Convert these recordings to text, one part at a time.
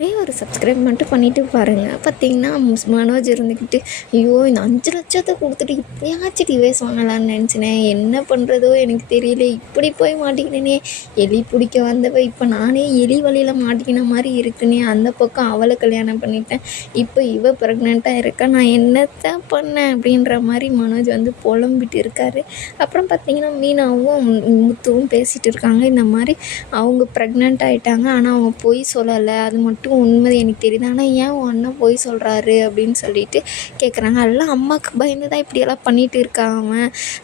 ஒரே ஒரு சப்ஸ்கிரைப் மட்டும் பண்ணிவிட்டு பாருங்கள். பார்த்தீங்கன்னா மனோஜ் இருந்துக்கிட்டு, ஐயோ இந்த 5,00,000 கொடுத்துட்டு இப்படியாச்சும் டிவைஸ் வாங்கலான்னு நினச்சினே, என்ன பண்ணுறதோ எனக்கு தெரியல, இப்படி போய் மாட்டிக்கினேனே, எலி பிடிக்க வந்தவ இப்போ நானே எலி வலையில் மாட்டிக்கின மாதிரி இருக்குனே, அந்த பக்கம் அவளை கல்யாணம் பண்ணிட்டேன், இப்போ இவ ப்ரெக்னெண்ட்டாக இருக்கா, நான் என்னத்தான் பண்ணேன் அப்படின்ற மாதிரி மனோஜ் வந்து புலம்பிட்டு இருக்காரு. அப்புறம் பார்த்தீங்கன்னா மீனாவும் முத்துவும் பேசிகிட்டு இருக்காங்க. இந்த மாதிரி அவங்க ப்ரெக்னென்ட் ஆகிட்டாங்க, ஆனால் அவங்க பொய் சொல்லலை, அது மட்டும் உண்மை எனக்கு தெரியுது, ஆனால் ஏன் உன் அண்ணன் பொய் சொல்கிறாரு அப்படின்னு சொல்லிட்டு கேட்குறாங்க. அதெல்லாம் அம்மாவுக்கு பயந்து தான் இப்படியெல்லாம் பண்ணிகிட்டு இருக்காங்க,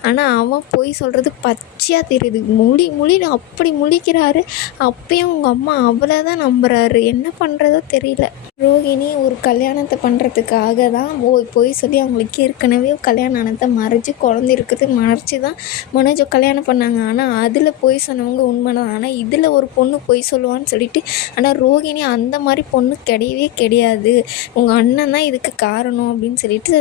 ஆனால் அவன் பொய் சொல்கிறது பச்சையாக தெரியுது, முழின்னு அப்படி முழிக்கிறாரு. அப்பயும் உங்கள் அம்மா அவளை தான் நம்புகிறாரு, என்ன பண்ணுறதோ தெரியல. ரோகிணி ஒரு கல்யாணத்தை பண்ணுறதுக்காக தான் பொய் சொல்லி அவங்களுக்கு ஏற்கனவே கல்யாணம் ஆனதை மறைச்சி, குழந்தை இருக்கிறது மறைச்சி தான் மனோஜை கல்யாணம் பண்ணாங்க. ஆனால் அதில் பொய் சொன்னவங்க உண்மை தான், ஆனால் இதில் ஒரு பொண்ணு பொய் சொல்லுவான்னு சொல்லிட்டு, ஆனால் ரோகிணி அந்த மாதிரி பொண்ணு கிடையவே கிடையாது, உங்கள் அண்ணன் தான் இதுக்கு காரணம் அப்படின்னு சொல்லிட்டு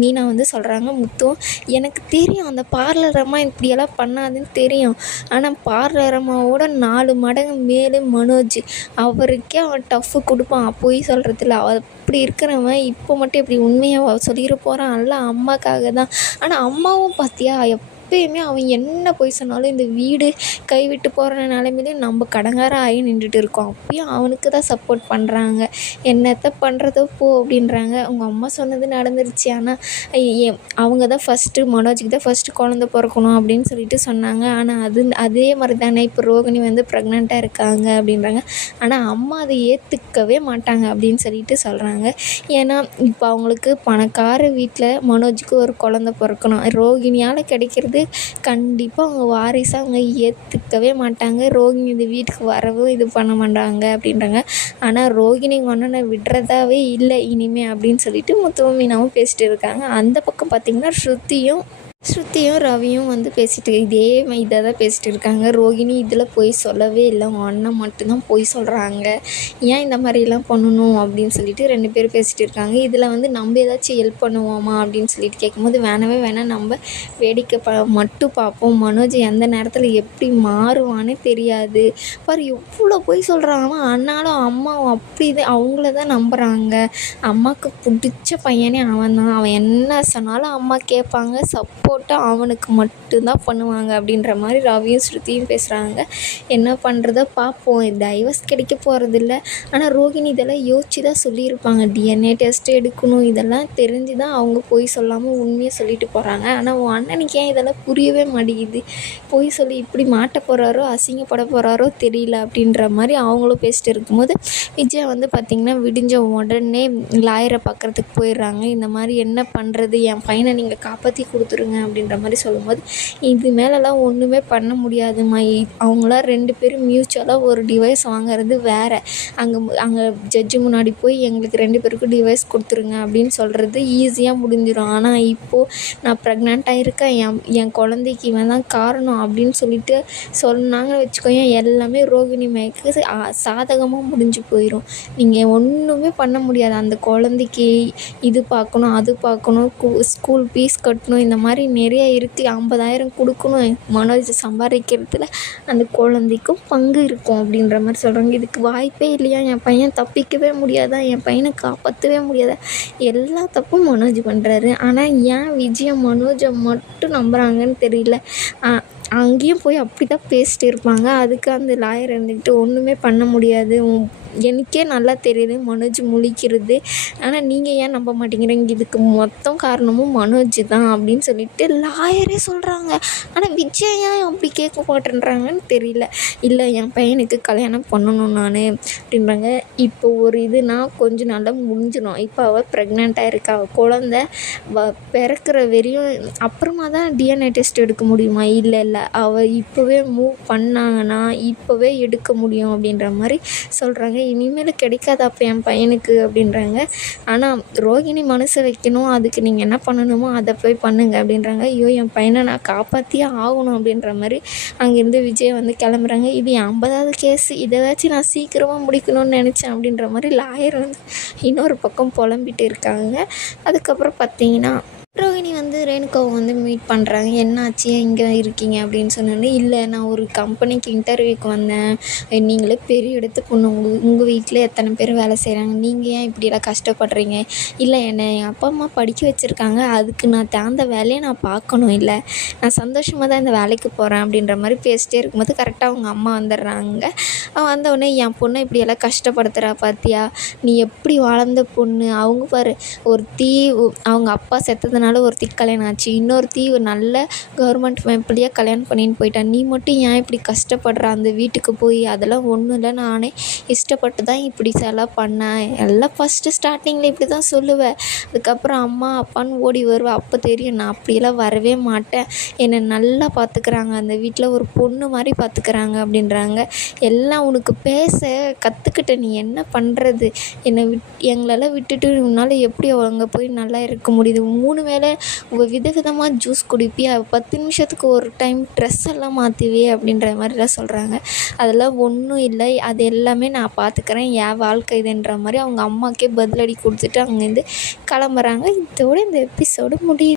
மீனா வந்து சொல்கிறாங்க. முத்தும் எனக்கு தெரியும் அந்த பார்லர் அம்மா இப்படியெல்லாம் பண்ணாதுன்னு தெரியும், ஆனால் பார்லர் அம்மாவோட 4 மடங்கு மேலே மனோஜ், அவருக்கே அவன் டஃப்பு கொடுப்பான் பொய் சொல்கிறதுல. அப்படி இருக்கிறவன் இப்போ மட்டும் இப்படி உண்மையாக சொல்லிட போகிறான், அல்ல அம்மாக்காக தான். ஆனால் அம்மாவும் பார்த்தியா, எப்பயுமே அவன் என்ன பொய் சொன்னாலும் இந்த வீடு கைவிட்டு போகிற நிலைமையிலையும் நம்ம கடங்கார ஆகி நின்றுட்டு இருக்கோம், அப்பயும் அவனுக்கு தான் சப்போர்ட் பண்ணுறாங்க. என்னத்த பண்ணுறதோ போ அப்படின்றாங்க. அவங்க அம்மா சொன்னது நடந்துருச்சு, ஆனால் அவங்க தான் ஃபஸ்ட்டு மனோஜுக்கு தான் ஃபஸ்ட்டு குழந்த பிறக்கணும் அப்படின்னு சொல்லிட்டு சொன்னாங்க. ஆனால் அதே மாதிரி தானே இப்போ ரோகிணி வந்து ப்ரெக்னெண்ட்டாக இருக்காங்க அப்படின்றாங்க. ஆனால் அம்மா அதை ஏற்றுக்கவே மாட்டாங்க அப்படின்னு சொல்லிட்டு சொல்கிறாங்க. ஏன்னா இப்போ அவங்களுக்கு பணக்கார வீட்டில் மனோஜுக்கு ஒரு குழந்த பிறக்கணும், ரோகிணியால் கிடைக்கிறது கண்டிப்பாக அவங்க வாரிசை அவங்க ஏற்றுக்கவே மாட்டாங்க. ரோகிணி இந்த வீட்டுக்கு வரவும் இது பண்ண மாட்டாங்க அப்படின்றாங்க. ஆனால் ரோகிணி அண்ணனை விடுறதாவே இல்லை இனிமே அப்படின்னு சொல்லிட்டு முத்துவும் மீனாவும் பேசிட்டு இருக்காங்க. அந்த பக்கம் பார்த்திங்கன்னா ஸ்ருதியும் ரவியும் வந்து பேசிட்டு இதை தான் பேசிகிட்டு இருக்காங்க. ரோகிணி இதில் பொய் சொல்லவே இல்லை, உன் அண்ணன் மட்டும்தான் பொய் சொல்கிறாங்க, ஏன் இந்த மாதிரிலாம் பண்ணணும் அப்படின்னு சொல்லிட்டு 2 பேரும் பேசிகிட்டு இருக்காங்க. இதில் வந்து நம்ம ஏதாச்சும் ஹெல்ப் பண்ணுவோமா அப்படின்னு சொல்லிட்டு கேட்கும்போது, வேணாம் நம்ம வேடிக்கை மட்டும் பார்ப்போம், மனோஜ் எந்த நேரத்தில் எப்படி மாறுவானே தெரியாது, பாரு எவ்வளோ பொய் சொல்கிறாங்க, அண்ணாலும் அம்மாவும் அப்படி தான் அவங்கள தான் நம்புகிறாங்க, அம்மாவுக்கு பிடிச்ச பையனே அவன் தான், அவன் என்ன சொன்னாலும் அம்மா கேட்பாங்க, சப்போர்ட்டாக அவனுக்கு மட்டும்தான் பண்ணுவாங்க அப்படின்ற மாதிரி ரவியும் ஸ்ருதியும் பேசுகிறாங்க. என்ன பண்ணுறதோ பார்ப்போம், டைவர்ஸ் கிடைக்க போகிறதில்ல. ஆனால் ரோகிணி இதெல்லாம் யோசிச்சு தான் சொல்லியிருப்பாங்க, டிஎன்ஏ டெஸ்ட் எடுக்கணும், இதெல்லாம் தெரிஞ்சு தான் அவங்க பொய் சொல்லாமல் உண்மையாக சொல்லிட்டு போகிறாங்க. ஆனால் உன் அண்ணனுக்கு ஏன் இதெல்லாம் புரியவே மாட்டேங்குது, பொய் சொல்லி இப்படி மாட்ட போகிறாரோ அசிங்கப்பட போகிறாரோ தெரியல அப்படின்ற மாதிரி அவங்களும் பேசிட்டு இருக்கும்போது, விஜயா வந்து பார்த்திங்கன்னா விடிஞ்ச உடனே லாயரை பார்க்குறதுக்கு போயிடுறாங்க. இந்த மாதிரி என்ன பண்ணுறது, என் பையனை நீங்கள் காப்பாற்றி கொடுத்துருங்க அப்படின்ற மாதிரி சொல்லும்போது, இது மேலெலாம் ஒன்றுமே பண்ண முடியாதுமா, அவங்களாம் 2 பேரும் மியூச்சுவலாக ஒரு டிவைஸ் வாங்குறது வேறு, அங்கே ஜட்ஜு முன்னாடி போய் எங்களுக்கு 2 பேருக்கும் டிவைஸ் கொடுத்துருங்க அப்படின்னு சொல்கிறது ஈஸியாக முடிஞ்சிடும். ஆனால் இப்போது நான் ப்ரெக்னெண்ட்டாக இருக்கேன், என் குழந்தைக்கு இவன் தான் காரணம் அப்படின்னு சொல்லிட்டு சொன்னாங்கன்னு வச்சுக்கோங்க, எல்லாமே ரோகிணி மேய்க்கு சாதகமாக முடிஞ்சு போயிடும். நீங்கள் ஒன்றுமே பண்ண முடியாது, அந்த குழந்தைக்கு இது பார்க்கணும், அது பார்க்கணும், ஸ்கூல் ஃபீஸ் கட்டணும், இந்த மாதிரி நிறைய இருக்குது, 50,000 கொடுக்கணும், மனோஜ் சம்பாதிக்கிறதுல அந்த குழந்தைக்கும் பங்கு இருக்கும் அப்படின்ற மாதிரி சொல்கிறாங்க. இதுக்கு வாய்ப்பே இல்லையா, என் பையன் தப்பிக்கவே முடியாதா, என் பையனை காப்பாற்றவே முடியாதா, எல்லா தப்பும் மனோஜ் பண்ணுறாரு. ஆனால் ஏன் விஜயா மனோஜை மட்டும் நம்புகிறாங்கன்னு தெரியல. அங்கேயும் போய் அப்படி தான் பேசிட்டு இருப்பாங்க. அதுக்கு அந்த லாயர் இருந்துக்கிட்டு ஒன்றுமே பண்ண முடியாது, எனக்கே நல்லா தெரியுது மனோஜ் முழிக்கிறது, ஆனால் நீங்கள் ஏன் நம்ப மாட்டேங்கிறீங்க, இதுக்கு மொத்தம் காரணமும் மனோஜ் தான் அப்படின்னு சொல்லிட்டு லாயரே சொல்கிறாங்க. ஆனால் விஜய் ஏன் அப்படி கேட்க மாட்டேன்றாங்கன்னு தெரியல. இல்லை என் பையனுக்கு கல்யாணம் பண்ணணும் நான் அப்படின்றாங்க. இப்போ ஒரு இதுனா கொஞ்சம் நாளில் முடிஞ்சிடும், இப்போ அவள் ப்ரெக்னெண்ட்டாக இருக்கா, குழந்த பிறக்கிற வரையும் அப்புறமா தான் டிஎன்ஏ டெஸ்ட் எடுக்க முடியுமா, இல்லை அவள் இப்போவே மூவ் பண்ணாங்கன்னா இப்போவே எடுக்க முடியும் அப்படின்ற மாதிரி சொல்கிறாங்க. இனிமேல் கிடைக்காது அப்போ என் பையனுக்கு அப்படின்றாங்க. ஆனால் ரோகிணி மனசை வைக்கணும், அதுக்கு நீங்கள் என்ன பண்ணணுமோ அதை போய் பண்ணுங்க அப்படின்றாங்க. ஐயோ என் பையனை நான் காப்பாற்றியே ஆகணும் அப்படின்ற மாதிரி அங்கேருந்து விஜய் வந்து கிளம்புறாங்க. இது என் 50வது கேஸ், இதை வச்சு நான் சீக்கிரமாக முடிக்கணும்னு நினச்சேன் அப்படின்ற மாதிரி லாயர் வந்து இன்னொரு பக்கம் புலம்பிட்டு இருக்காங்க. அதுக்கப்புறம் பார்த்திங்கன்னா ரோகிணி வந்து ரேணுகாவை வந்து மீட் பண்ணுறாங்க. "என்னாச்சு? ஏன் இங்கே இருக்கீங்க?" அப்படின்னு சொன்னோனே, "இல்லை, நான் ஒரு கம்பெனிக்கு இன்டர்வியூக்கு வந்தேன். நீங்களே பெரிய இடத்து பொண்ணு. உங்கள் வீட்டில் எத்தனை பேர் வேலை செய்கிறாங்க. நீங்கள் ஏன் இப்படியெல்லாம் கஷ்டப்படுறீங்க?" "இல்லை, என்னை என் அப்பா அம்மா படிக்க வச்சுருக்காங்க. அதுக்கு நான் தகுந்த வேலையை நான் பார்க்கணும். இல்லை, நான் சந்தோஷமாக தான் இந்த வேலைக்கு போகிறேன்." அப்படின்ற மாதிரி பேசிட்டே இருக்கும்போது கரெக்டாக அவங்க அம்மா வந்துடுறாங்க. வந்தவுடனே, "என் பொண்ணை இப்படியெல்லாம் கஷ்டப்படுத்துகிறா பார்த்தியா? நீ எப்படி வளர்ந்த பொண்ணு. அவங்க பாரு, ஒருத்தி அவங்க அப்பா செத்ததுனால ஒருத்திக்கு கல்யாணம் ஆச்சு. இன்னொருத்தி ஒரு நல்ல கவர்மெண்ட் ஃபேமிலியாக கல்யாணம் பண்ணின்னு போயிட்டா. நீ மட்டும் ஏன் இப்படி கஷ்டப்படுற அந்த வீட்டுக்கு போய்? அதெல்லாம் ஒன்றும் இல்லை. நானே இஷ்டப்பட்டு தான் இப்படி செலவு பண்ணேன்." எல்லாம் ஃபஸ்ட்டு ஸ்டார்டிங்கில் இப்படி தான் சொல்லுவேன். அதுக்கப்புறம் அம்மா அப்பான்னு ஓடி வருவேன். அப்போ தெரியும் நான் அப்படியெல்லாம் வரவே மாட்டேன். என்னை நல்லா பார்த்துக்கிறாங்க. அந்த வீட்டில் ஒரு பொண்ணு மாதிரி பார்த்துக்கிறாங்க அப்படின்றாங்க. "எல்லாம் உனக்கு பேச கற்றுக்கிட்ட. நீ என்ன பண்ணுறது? எங்களெல்லாம் விட்டுட்டு உன்னால் எப்படி அங்கே போய் நல்லா இருக்க முடியுது? 3 வேளை விதவிதமாக ஜூஸ் குடிப்பியா? 10 நிமிஷத்துக்கு ஒரு டைம் ட்ரெஸ் எல்லாம் மாற்றுவியே?" அப்படின்ற மாதிரிலாம் சொல்கிறாங்க. "அதெல்லாம் ஒன்றும் இல்லை. அது எல்லாமே நான் பார்த்துக்கிறேன். என் வாழ்க்கை இதுன்ற" மாதிரி அவங்க அம்மாக்கே பதிலடி கொடுத்துட்டு அங்கேருந்து கிளம்புறாங்க. இதோட இந்த எபிசோடு முடியுது.